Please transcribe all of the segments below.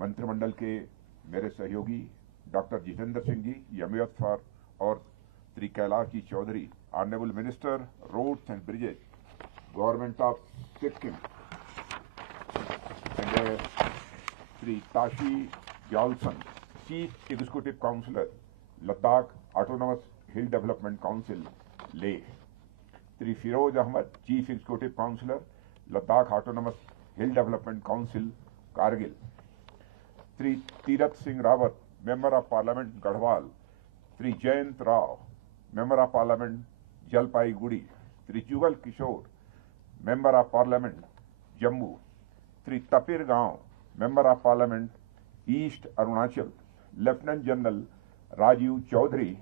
मंत्रिमंडल के मेरे सहयोगी डॉक्टर जितेंद्र सिंह जी, यमियत फॉर, और Shri Kailash ji Chaudhary, honourable minister roads and bridges, government of Sikkim, and Shri Tashi Gyalson, chief executive councillor, Ladakh autonomous hill development council, Leh, Shri Firoz Ahmad, chief executive councillor, Ladakh autonomous hill development council, Kargil, Shri Tirath Singh Rawat, member of parliament Garhwal, Shri Jayant Rao, member of parliament Jalpaiguri, Shri Jugal Kishore, member of parliament Jammu, Shri Tapir Gao, member of parliament east Arunachal, lieutenant general Rajeev Chaudhary,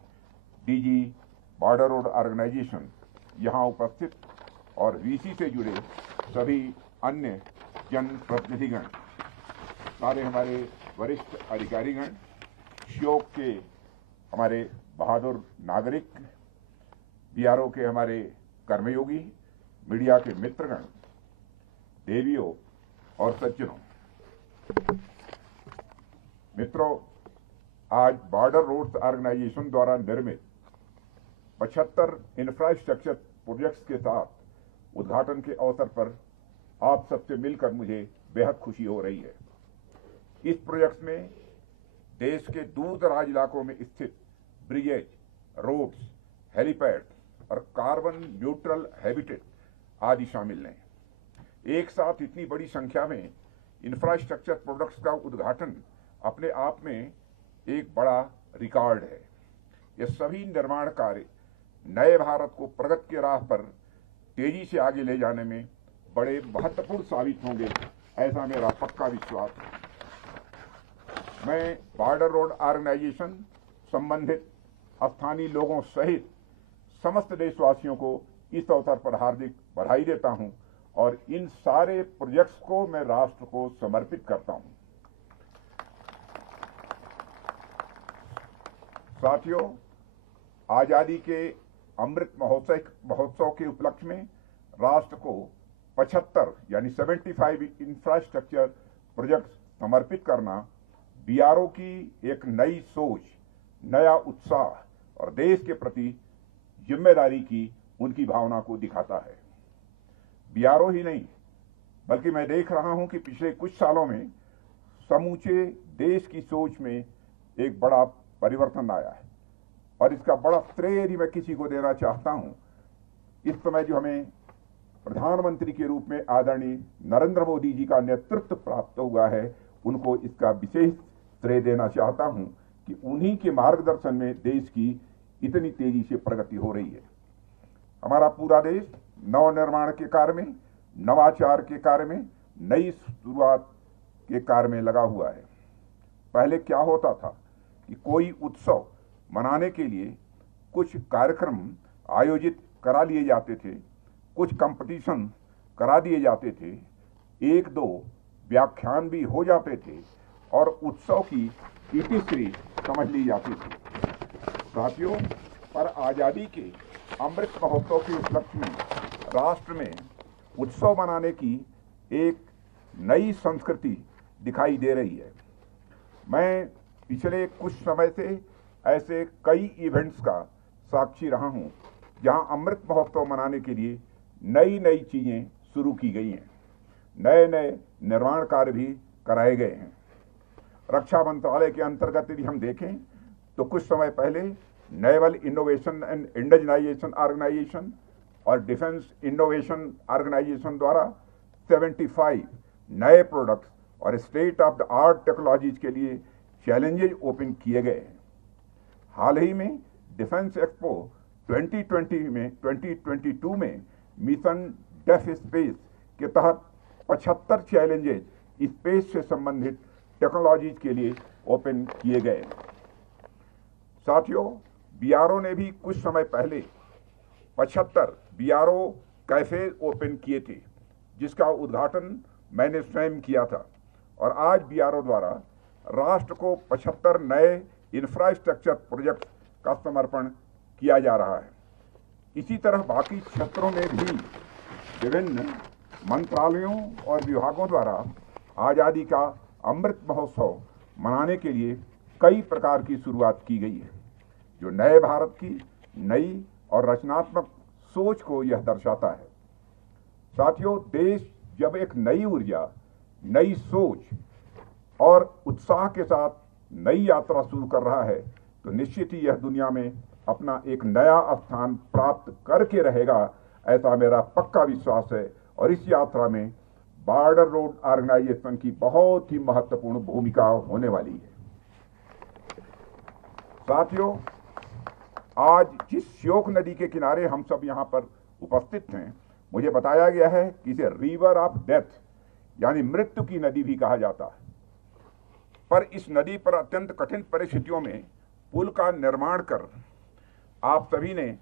DG border road organisation यहाँ उपस्थित, और VC से जुड़े सभी अन्य जनप्रतिनिधिगण, सारे हमारे वरिष्ठ अधिकारीगण, श्योग के हमारे बहादुर नागरिक, बीआरओ के हमारे कर्मयोगी, मीडिया के मित्रगण, देवियों और सज्जनों, मित्रों, आज बॉर्डर रोड्स ऑर्गेनाइजेशन द्वारा निर्मित 75 इंफ्रास्ट्रक्चर प्रोजेक्ट्स के साथ उद्घाटन के अवसर पर आप सबसे मिलकर मुझे बेहद खुशी हो रही है। इस प्रोजेक्ट में देश के दूर दराज इलाकों में स्थित ब्रिजेज, रोड्स, हेलीपैड और कार्बन न्यूट्रल हैबिटेट आदि शामिल हैं। एक साथ इतनी बड़ी संख्या में इंफ्रास्ट्रक्चर प्रोजेक्ट्स का उद्घाटन अपने आप में एक बड़ा रिकॉर्ड है। ये सभी निर्माण कार्य नए भारत को प्रगति की राह पर तेजी से आगे ले जाने में बड़े महत्वपूर्ण साबित होंगे, ऐसा मेरा पक्का विश्वास है। मैं बॉर्डर रोड ऑर्गेनाइजेशन, संबंधित स्थानीय लोगों सहित समस्त देशवासियों को इस अवसर पर हार्दिक बधाई देता हूं और इन सारे प्रोजेक्ट्स को मैं राष्ट्र को समर्पित करता हूं। साथियों, आजादी के अमृत महोत्सव के उपलक्ष्य में राष्ट्र को 75 यानी 75 इंफ्रास्ट्रक्चर प्रोजेक्ट्स समर्पित करना बीआरओ की एक नई सोच, नया उत्साह और देश के प्रति जिम्मेदारी की उनकी भावना को दिखाता है। बीआरओ ही नहीं, बल्कि मैं देख रहा हूं कि पिछले कुछ सालों में समूचे देश की सोच में एक बड़ा परिवर्तन आया है, और इसका बड़ा श्रेय यदि मैं किसी को देना चाहता हूं, इस समय जो हमें प्रधानमंत्री के रूप में आदरणीय नरेंद्र मोदी जी का नेतृत्व प्राप्त हुआ है, उनको इसका विशेष श्रेय देना चाहता हूं कि उन्हीं के मार्गदर्शन में देश की इतनी तेजी से प्रगति हो रही है। हमारा पूरा देश नवनिर्माण के कार्य में, नवाचार के कार्य में, नई शुरुआत के कार्य में लगा हुआ है। पहले क्या होता था कि कोई उत्सव मनाने के लिए कुछ कार्यक्रम आयोजित करा लिए जाते थे, कुछ कंपटीशन करा दिए जाते थे, एक दो व्याख्यान भी हो जाते थे और उत्सव की इतिश्री समझ ली जाती थी। साथियों, पर आजादी के अमृत महोत्सव के उपलक्ष्य में राष्ट्र में उत्सव मनाने की एक नई संस्कृति दिखाई दे रही है। मैं पिछले कुछ समय से ऐसे कई इवेंट्स का साक्षी रहा हूं, जहां अमृत महोत्सव मनाने के लिए नई नई चीजें शुरू की गई हैं, नए नए निर्माण कार्य भी कराए गए हैं। रक्षा मंत्रालय के अंतर्गत यदि हम देखें तो कुछ समय पहले naval innovation and indigenisation organisation और डिफेंस इनोवेशन ऑर्गेनाइजेशन द्वारा 75 नए प्रोडक्ट्स और state of the art technologies के लिए चैलेंजेज ओपन किए गए हैं। हाल ही में डिफेंस एक्सपो 2022 में मिशन डेफ स्पेस के तहत 75 चैलेंजेज स्पेस से संबंधित टेक्नोलॉजीज के लिए ओपन किए गए। साथियों, बीआरओ ने भी कुछ समय पहले 75 बीआरओ कैफे ओपन किए थे, जिसका उद्घाटन मैंने स्वयं किया था, और आज बीआरओ द्वारा राष्ट्र को 75 नए इंफ्रास्ट्रक्चर प्रोजेक्ट का समर्पण किया जा रहा है। इसी तरह बाकी क्षेत्रों में भी विभिन्न मंत्रालयों और विभागों द्वारा आज़ादी का अमृत महोत्सव मनाने के लिए कई प्रकार की शुरुआत की गई है, जो नए भारत की नई और रचनात्मक सोच को यह दर्शाता है। साथियों, देश जब एक नई ऊर्जा, नई सोच और उत्साह के साथ नई यात्रा शुरू कर रहा है, तो निश्चित ही यह दुनिया में अपना एक नया स्थान प्राप्त करके रहेगा, ऐसा मेरा पक्का विश्वास है। और इस यात्रा में बॉर्डर रोड ऑर्गेनाइजेशन की बहुत ही महत्वपूर्ण भूमिका होने वाली है। साथियों, आज जिस श्योक नदी के किनारे हम सब यहाँ पर उपस्थित हैं, मुझे बताया गया है कि इसे रिवर ऑफ डेथ यानी मृत्यु की नदी भी कहा जाता है। पर इस नदी पर अत्यंत कठिन परिस्थितियों में पुल का निर्माण कर आप सभी ने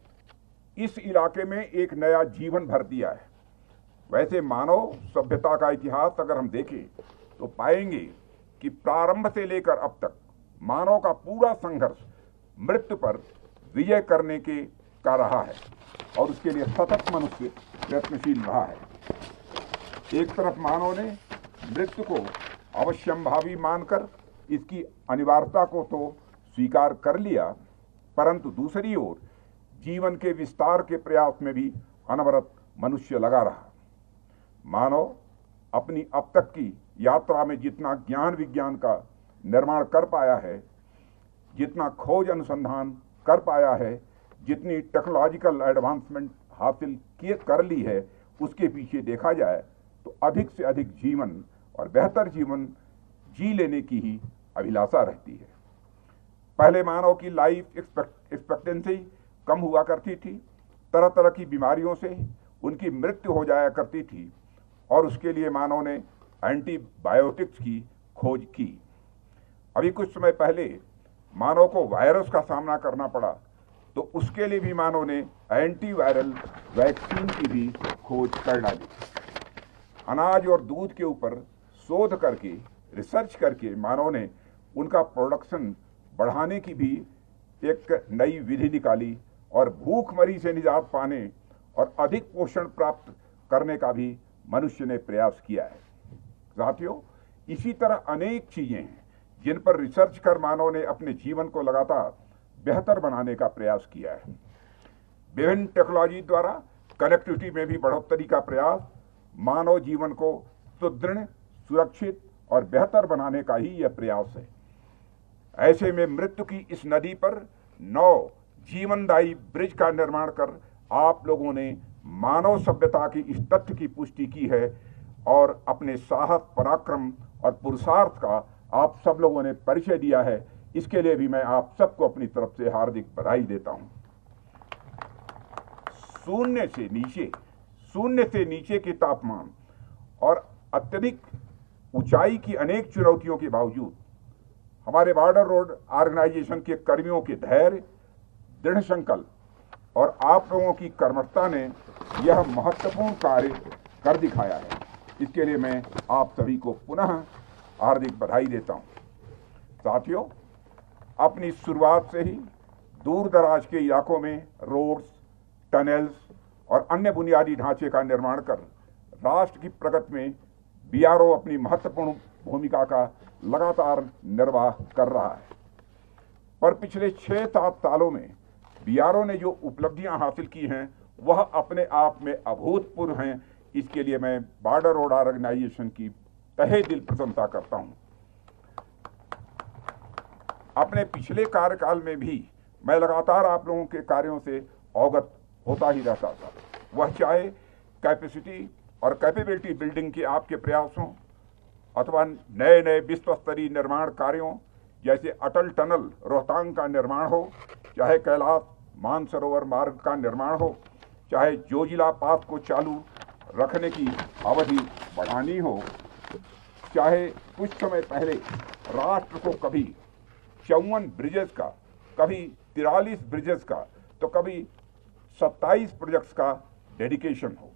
इस इलाके में एक नया जीवन भर दिया है। वैसे मानव सभ्यता का इतिहास अगर हम देखें तो पाएंगे कि प्रारंभ से लेकर अब तक मानव का पूरा संघर्ष मृत्यु पर विजय करने का रहा है और उसके लिए सतत मनुष्य प्रयत्नशील रहा है। एक तरफ मानव ने मृत्यु को अवश्यंभावी मानकर इसकी अनिवार्यता को तो स्वीकार कर लिया, परंतु दूसरी ओर जीवन के विस्तार के प्रयास में भी अनवरत मनुष्य लगा रहा। मानव अपनी अब तक की यात्रा में जितना ज्ञान विज्ञान का निर्माण कर पाया है, जितना खोज अनुसंधान कर पाया है, जितनी टेक्नोलॉजिकल एडवांसमेंट हासिल कर ली है, उसके पीछे देखा जाए तो अधिक से अधिक जीवन और बेहतर जीवन जी लेने की ही अभिलाषा रहती है। पहले मानव की लाइफ एक्सपेक्टेंसी कम हुआ करती थी, तरह तरह की बीमारियों से उनकी मृत्यु हो जाया करती थी और उसके लिए मानव ने एंटीबायोटिक्स की खोज की। अभी कुछ समय पहले मानव को वायरस का सामना करना पड़ा, तो उसके लिए भी मानव ने एंटीवायरल वैक्सीन की भी खोज कर डाली। अनाज और दूध के ऊपर शोध करके, रिसर्च करके मानव ने उनका प्रोडक्शन बढ़ाने की भी एक नई विधि निकाली और भूखमरी से निजात पाने और अधिक पोषण प्राप्त करने का भी मनुष्य ने प्रयास किया है। साथियों, इसी तरह अनेक चीजें हैं जिन पर रिसर्च कर मानव ने अपने जीवन को लगातार बेहतर बनाने का प्रयास किया है। विभिन्न टेक्नोलॉजी द्वारा कनेक्टिविटी में भी बढ़ोतरी का प्रयास मानव जीवन को सुदृढ़, सुरक्षित और बेहतर बनाने का ही यह प्रयास है। ऐसे में मृत्यु की इस नदी पर 9 जीवनदायी ब्रिज का निर्माण कर आप लोगों ने मानव सभ्यता की इस तथ्य की पुष्टि की है और अपने साहस, पराक्रम और पुरुषार्थ का आप सब लोगों ने परिचय दिया है। इसके लिए भी मैं आप सबको अपनी तरफ से हार्दिक बधाई देता हूं। शून्य से नीचे के तापमान और अत्यधिक ऊंचाई की अनेक चुनौतियों के बावजूद हमारे बॉर्डर रोड ऑर्गेनाइजेशन के कर्मियों के धैर्य, दृढ़ संकल्प और आप लोगों की कर्मठता ने यह महत्वपूर्ण कार्य कर दिखाया है। इसके लिए मैं आप सभी को पुनः हार्दिक बधाई देता हूं। साथियों, अपनी शुरुआत से ही दूर दराज के इलाकों में रोड्स, टनल्स और अन्य बुनियादी ढांचे का निर्माण कर राष्ट्र की प्रगति में बीआरओ अपनी महत्वपूर्ण भूमिका का लगातार निर्वाह कर रहा है। पर पिछले 6-7 सालों में बीआरओ ने जो उपलब्धियां हासिल की हैं वह अपने आप में अभूतपूर्व हैं। इसके लिए मैं बॉर्डर रोड ऑर्गेनाइजेशन की तहे दिल प्रशंसा करता हूं। अपने पिछले कार्यकाल में भी मैं लगातार आप लोगों के कार्यों से अवगत होता ही रहता था, वह चाहे कैपेसिटी और कैपेबिलिटी बिल्डिंग के आपके प्रयासों अथवा नए नए विश्व स्तरीय निर्माण कार्यों जैसे अटल टनल रोहतांग का निर्माण हो, चाहे कैलाश मानसरोवर मार्ग का निर्माण हो, चाहे जोजिला पास को चालू रखने की अवधि बढ़ानी हो, चाहे कुछ समय पहले राष्ट्र को कभी 54 ब्रिजेस का, कभी 43 ब्रिजेस का, तो कभी 27 प्रोजेक्ट्स का डेडिकेशन हो।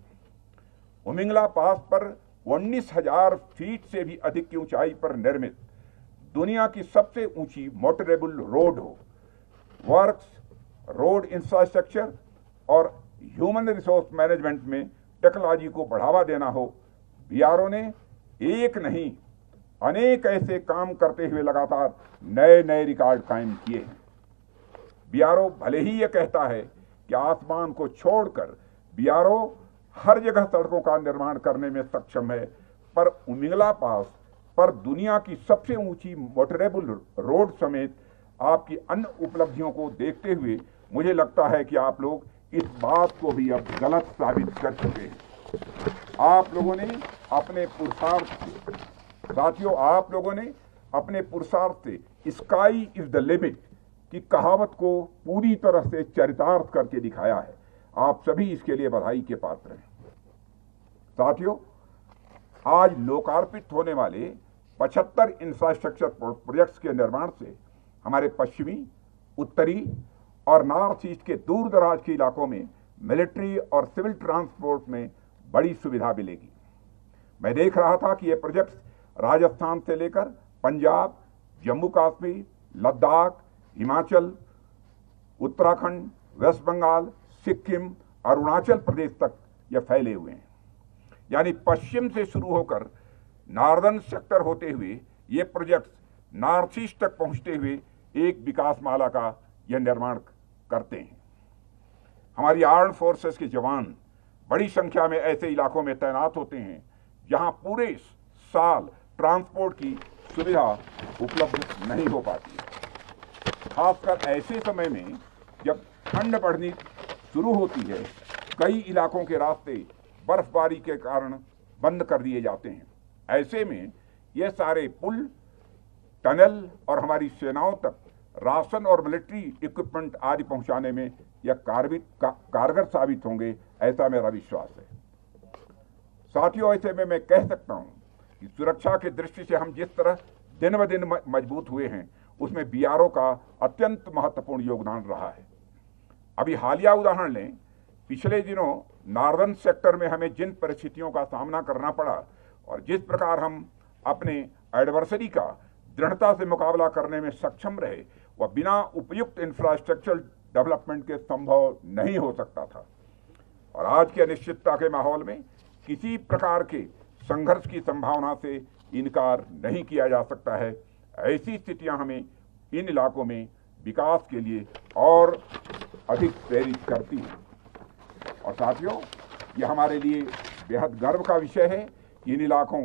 उमिंगला पास पर 19,000 फीट से भी अधिक की ऊंचाई पर निर्मित दुनिया की सबसे ऊंची मोटरेबल रोड हो। वर्क्स, रोड इंफ्रास्ट्रक्चर और ह्यूमन रिसोर्स मैनेजमेंट में टेक्नोलॉजी को बढ़ावा देना हो। बीआरओ ने एक नहीं अनेक ऐसे काम करते हुए लगातार नए नए रिकॉर्ड कायम किए हैं। बीआरओ भले ही ये कहता है कि आसमान को छोड़कर बीआरओ हर जगह सड़कों का निर्माण करने में सक्षम है, पर उमिंगला पास पर दुनिया की सबसे ऊंची मोटरेबल रोड समेत आपकी अन्य उपलब्धियों को देखते हुए मुझे लगता है कि आप लोग इस बात को भी अब गलत साबित कर चुके हैं। आप लोगों ने अपने पुरुषार्थ साथियों, आप लोगों ने अपने पुरुषार्थ से स्काई इज द लिमिट की कहावत को पूरी तरह से चरितार्थ करके दिखाया है। आप सभी इसके लिए बधाई के पात्र हैं। साथियों, आज लोकार्पित होने वाले 75 इंफ्रास्ट्रक्चर प्रोजेक्ट्स के निर्माण से हमारे पश्चिमी, उत्तरी और नॉर्थ ईस्ट के दूर दराज के इलाकों में मिलिट्री और सिविल ट्रांसपोर्ट में बड़ी सुविधा मिलेगी। मैं देख रहा था कि ये प्रोजेक्ट्स राजस्थान से लेकर पंजाब, जम्मू कश्मीर, लद्दाख, हिमाचल, उत्तराखंड, वेस्ट बंगाल, सिक्किम, अरुणाचल प्रदेश तक ये फैले हुए हैं। यानी पश्चिम से शुरू होकर नॉर्दर्न सेक्टर होते हुए ये प्रोजेक्ट्स नॉर्थ ईस्ट तक पहुंचते हुए एक विकास माला का यह निर्माण करते हैं। हमारी आर्म्ड फोर्सेस के जवान बड़ी संख्या में ऐसे इलाकों में तैनात होते हैं जहां पूरे साल ट्रांसपोर्ट की सुविधा उपलब्ध नहीं हो पाती है। खासकर ऐसे समय में जब ठंड बढ़नी शुरू होती है, कई इलाकों के रास्ते बर्फबारी के कारण बंद कर दिए जाते हैं। ऐसे में ये सारे पुल, टनल और हमारी सेनाओं तक राशन और मिलिट्री इक्विपमेंट आदि पहुंचाने में यह कारगर साबित होंगे, ऐसा मेरा विश्वास है। साथियों, ऐसे में मैं कह सकता हूं कि सुरक्षा की दृष्टि से हम जिस तरह दिन ब दिन मजबूत हुए हैं, उसमें बीआरओ का अत्यंत महत्वपूर्ण योगदान रहा है। अभी हालिया उदाहरण लें, पिछले दिनों नॉर्दर्न सेक्टर में हमें जिन परिस्थितियों का सामना करना पड़ा और जिस प्रकार हम अपने एडवर्सरी का दृढ़ता से मुकाबला करने में सक्षम रहे, वह बिना उपयुक्त इंफ्रास्ट्रक्चर डेवलपमेंट के संभव नहीं हो सकता था। और आज की अनिश्चितता के माहौल में किसी प्रकार के संघर्ष की संभावना से इनकार नहीं किया जा सकता है। ऐसी स्थितियां हमें इन इलाकों में विकास के लिए और अधिक प्रेरित करती हैं। और साथियों, यह हमारे लिए बेहद गर्व का विषय है कि इन इलाकों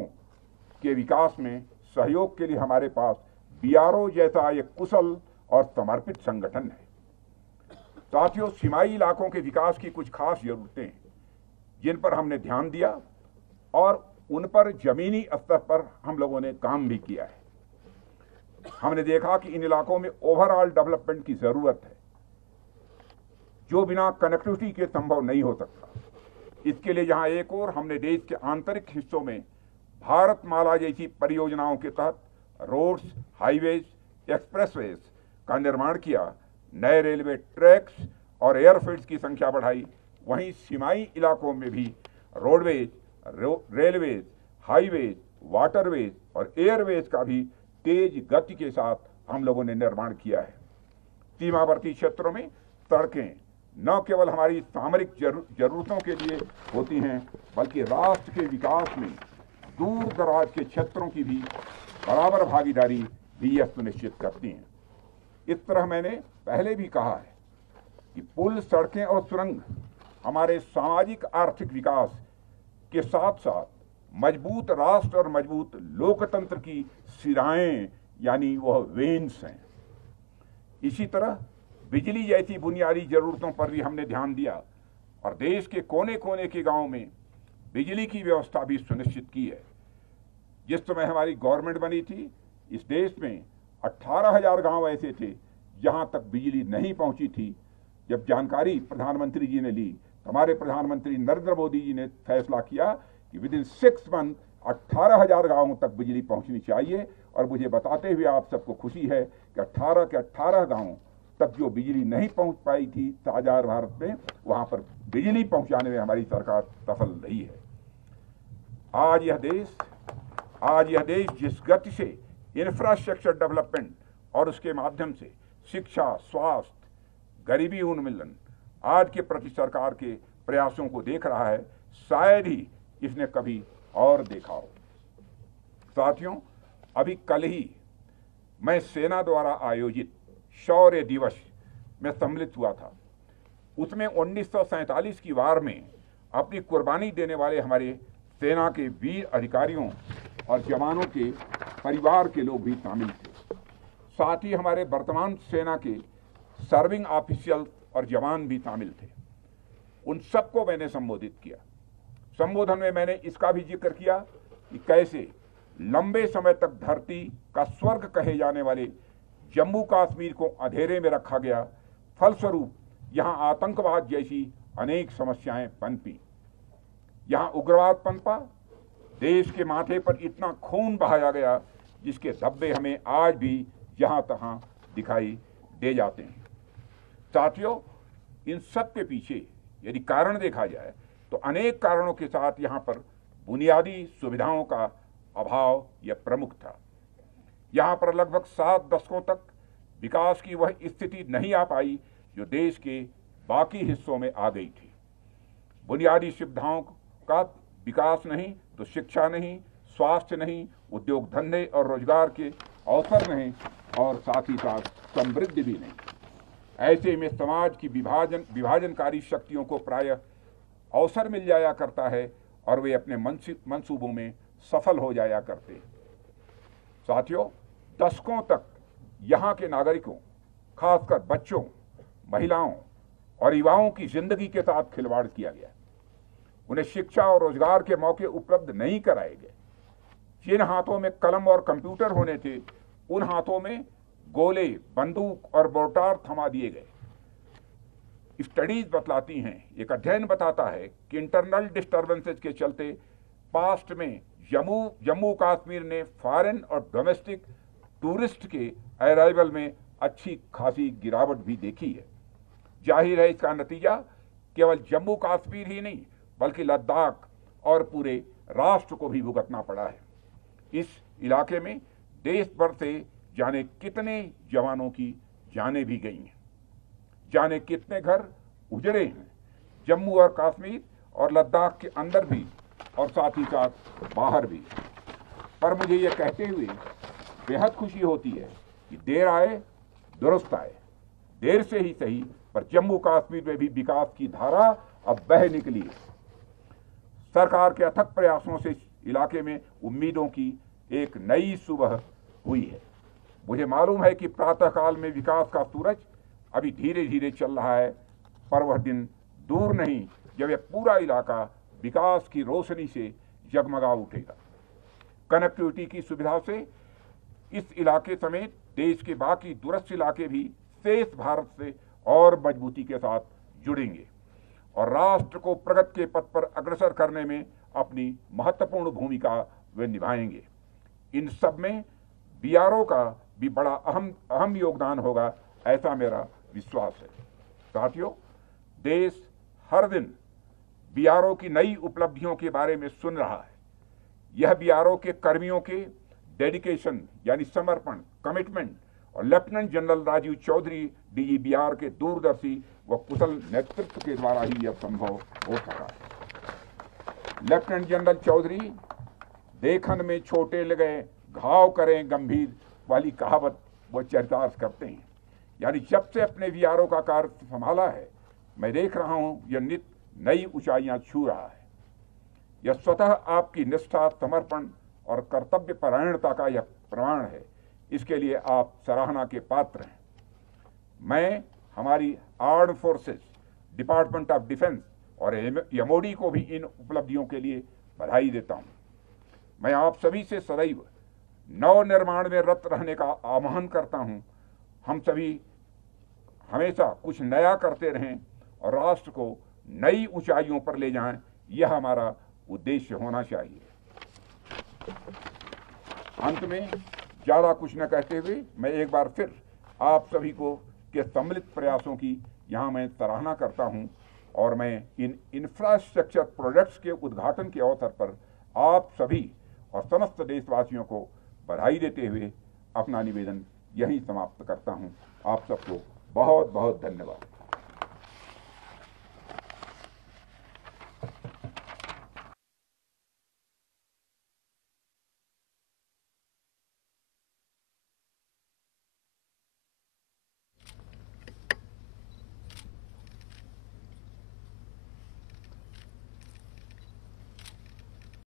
के विकास में सहयोग के लिए हमारे पास बीआरओ जैसा एक कुशल और समर्पित संगठन है। साथियों, सीमाई इलाकों के विकास की कुछ खास जरूरतें हैं जिन पर हमने ध्यान दिया और उन पर जमीनी स्तर पर हम लोगों ने काम भी किया है। हमने देखा कि इन इलाकों में ओवरऑल डेवलपमेंट की जरूरत है, जो बिना कनेक्टिविटी के संभव नहीं हो सकता। इसके लिए जहां एक और हमने देश के आंतरिक हिस्सों में भारतमाला जैसी परियोजनाओं के तहत रोड्स, हाईवेज, एक्सप्रेसवेज का निर्माण किया, नए रेलवे ट्रैक्स और एयरफील्ड्स की संख्या बढ़ाई, वहीं सीमाई इलाकों में भी रोडवेज, रेलवेज, हाईवेज, वाटरवेज और एयरवेज का भी तेज गति के साथ हम लोगों ने निर्माण किया है। सीमावर्ती क्षेत्रों में सड़कें न केवल हमारी सामरिक जरूरतों के लिए होती हैं, बल्कि राष्ट्र के विकास में दूर दराज के क्षेत्रों की भी बराबर भागीदारी भी यह सुनिश्चित करती हैं। इस तरह मैंने पहले भी कहा है कि पुल, सड़कें और सुरंग हमारे सामाजिक आर्थिक विकास के साथ साथ मजबूत राष्ट्र और मजबूत लोकतंत्र की सिराएं यानी वह वेन्स हैं। इसी तरह बिजली जैसी बुनियादी जरूरतों पर भी हमने ध्यान दिया और देश के कोने कोने के गांवों में बिजली की व्यवस्था भी सुनिश्चित की है। जिस समय हमारी गवर्नमेंट बनी थी, इस देश में 18,000 गांव ऐसे थे जहां तक बिजली नहीं पहुंची थी। जब जानकारी प्रधानमंत्री जी ने ली, हमारे प्रधानमंत्री नरेंद्र मोदी जी ने फैसला किया कि विद इन 6 मंथ 18,000 गांवों तक बिजली पहुंचनी चाहिए। और मुझे बताते हुए आप सबको खुशी है कि 18 के 18 गांव तक जो बिजली नहीं पहुंच पाई थी आजाद भारत में, वहां पर बिजली पहुंचाने में हमारी सरकार सफल रही है। आज यह देश जिस गति से इंफ्रास्ट्रक्चर डेवलपमेंट और उसके माध्यम से शिक्षा, स्वास्थ्य, गरीबी उन्मूलन आज के प्रति सरकार के प्रयासों को देख रहा है, शायद ही इसने कभी और देखा हो। साथियों, अभी कल ही मैं सेना द्वारा आयोजित शौर्य दिवस में सम्मिलित हुआ था। उसमें 1947 की वार में अपनी कुर्बानी देने वाले हमारे सेना के वीर अधिकारियों और जवानों के परिवार के लोग भी शामिल थे। साथ ही हमारे वर्तमान सेना के सर्विंग ऑफिशियल और जवान भी शामिल थे। उन सबको मैंने संबोधित किया। संबोधन में मैंने इसका भी जिक्र किया कि कैसे लंबे समय तक धरती का स्वर्ग कहे जाने वाले जम्मू कश्मीर को अंधेरे में रखा गया। फलस्वरूप यहाँ आतंकवाद जैसी अनेक समस्याएं पनपी, यहाँ उग्रवाद पनपा, देश के माथे पर इतना खून बहाया गया जिसके धब्बे हमें आज भी जहां तहां दिखाई दे जाते हैं। साथियों, इन सब के पीछे यदि कारण देखा जाए तो अनेक कारणों के साथ यहाँ पर बुनियादी सुविधाओं का अभाव यह प्रमुख था। यहाँ पर लगभग 7 दशकों तक विकास की वह स्थिति नहीं आ पाई जो देश के बाकी हिस्सों में आ गई थी। बुनियादी सुविधाओं का विकास नहीं तो शिक्षा नहीं, स्वास्थ्य नहीं, उद्योग धंधे और रोजगार के अवसर नहीं, और साथ ही साथ समृद्धि भी नहीं। ऐसे में समाज की विभाजनकारी शक्तियों को प्रायः अवसर मिल जाया करता है और वे अपने मंसूबों में सफल हो जाया करते हैं। साथियों, दशकों तक यहाँ के नागरिकों, खासकर बच्चों, महिलाओं और युवाओं की जिंदगी के साथ खिलवाड़ किया गया। उन्हें शिक्षा और रोजगार के मौके उपलब्ध नहीं कराए गए। जिन हाथों में कलम और कंप्यूटर होने थे, उन हाथों में गोले, बंदूक और मोर्टार थमा दिए गए। स्टडीज बतलाती हैं, एक अध्ययन बताता है कि इंटरनल डिस्टर्बेंसेस के चलते पास्ट में जम्मू कश्मीर ने फॉरेन और डोमेस्टिक टूरिस्ट के अराइवल में अच्छी खासी गिरावट भी देखी है। जाहिर है इसका नतीजा केवल जम्मू कश्मीर ही नहीं बल्कि लद्दाख और पूरे राष्ट्र को भी भुगतना पड़ा है। इस इलाके में देश भर से जाने कितने जवानों की जानें भी गई हैं, जाने कितने घर उजड़े हैं, जम्मू और कश्मीर और लद्दाख के अंदर भी और साथ ही साथ बाहर भी। पर मुझे ये कहते हुए बेहद खुशी होती है कि देर आए दुरुस्त आए। देर से ही सही पर जम्मू कश्मीर में भी विकास की धारा अब बह निकली है। सरकार के अथक प्रयासों से इस इलाके में उम्मीदों की एक नई सुबह हुई है। मुझे मालूम है कि प्रातःकाल में विकास का सूरज अभी धीरे धीरे चल रहा है, पर वह दिन दूर नहीं जब यह पूरा इलाका विकास की रोशनी से जगमगा उठेगा। कनेक्टिविटी की सुविधा से इस इलाके समेत देश के बाकी दूरस्थ इलाके भी शेष भारत से और मजबूती के साथ जुड़ेंगे और राष्ट्र को प्रगति के पथ पर अग्रसर करने में अपनी महत्वपूर्ण भूमिका वे निभाएंगे। इन सब में बीआरओ का भी बड़ा अहम योगदान होगा, ऐसा मेरा विश्वास है। साथियों, देश हर दिन बीआरओ की नई उपलब्धियों के बारे में सुन रहा है। यह बीआरओ के कर्मियों के डेडिकेशन यानी समर्पण, कमिटमेंट और lieutenant general Rajeev Chaudhary DG BR के दूरदर्शी व कुशल नेतृत्व के द्वारा ही यह संभव हो सका है। लेफ्टिनेंट जनरल चौधरी देखन में छोटे लगे घाव करें गंभीर वाली कहावत वो चरितार्थ करते हैं। यानी जब से अपने बीआरओ का कार्य संभाला है, मैं देख रहा हूं यह नित नई ऊंचाइयां छू रहा है। यह स्वतः आपकी निष्ठा, समर्पण और कर्तव्य परायणता का यह प्रमाण है। इसके लिए आप सराहना के पात्र हैं। मैं हमारी armed forces, department of defence और एमओडी को भी इन उपलब्धियों के लिए बधाई देता हूं। मैं आप सभी से सदैव नव निर्माण में रत रहने का आह्वान करता हूं। हम सभी हमेशा कुछ नया करते रहें और राष्ट्र को नई ऊंचाइयों पर ले जाएं, यह हमारा उद्देश्य होना चाहिए। अंत में ज्यादा कुछ न कहते हुए मैं एक बार फिर आप सभी को के सम्मिलित प्रयासों की यहाँ मैं सराहना करता हूँ और मैं इन इंफ्रास्ट्रक्चर प्रोजेक्ट्स के उद्घाटन के अवसर पर आप सभी और समस्त देशवासियों को बधाई देते हुए अपना निवेदन यहीं समाप्त करता हूँ। आप सबको बहुत बहुत धन्यवाद।